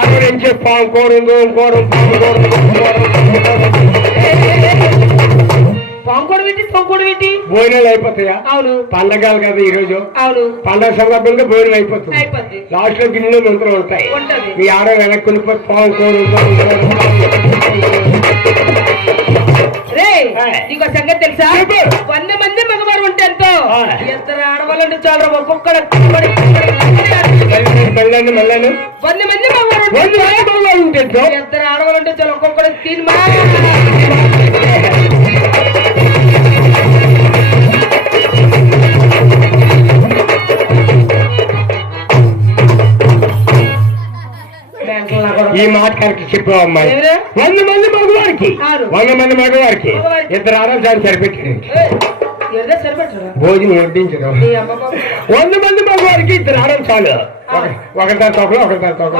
ఆలోచించే పాంకోరం గోంకోరం పాంకోడు పెట్టి తొంకోడు పెట్టి భోజనాలు అయిపోతాయా? అవును. పండగలు కదా ఈ రోజు. అవును. పండగ సందర్భంగా భోజనం అయిపోతుంది. అయిపోద్ది. లాస్ట్ లో గిన్నెలో మంత్రం ఉంటాయి. ఉంటది. మీ ఆడ వెనక్కి పాంకోరం రే నీకు సంగతి తెలుసా? 100 మంది మగవారు ఉంటే ఎంతో, ఇద్దరు ఆడవాళ్ళంటే చాలా ఒక్కొక్కడు మళ్ళీ 100 మంది మగవారు ఉంటే ఇద్దరు ఆడవాళ్ళంటే చాలా ఒక్కొక్కడు తీర్మా. ఈ మాట కరెక్ట్ చెప్పావమ్మా. 100 మంది మగవారికి 100 మంది మగవారికి ఇద్దరు ఆరోగ్యాన్ని సరిపెట్టాడు. భోజనం వడ్డించడం 100 మంది మగవారికి ఇద్దరు ఆడడం చాలు. ఒకరి తర్వాత ఒకరు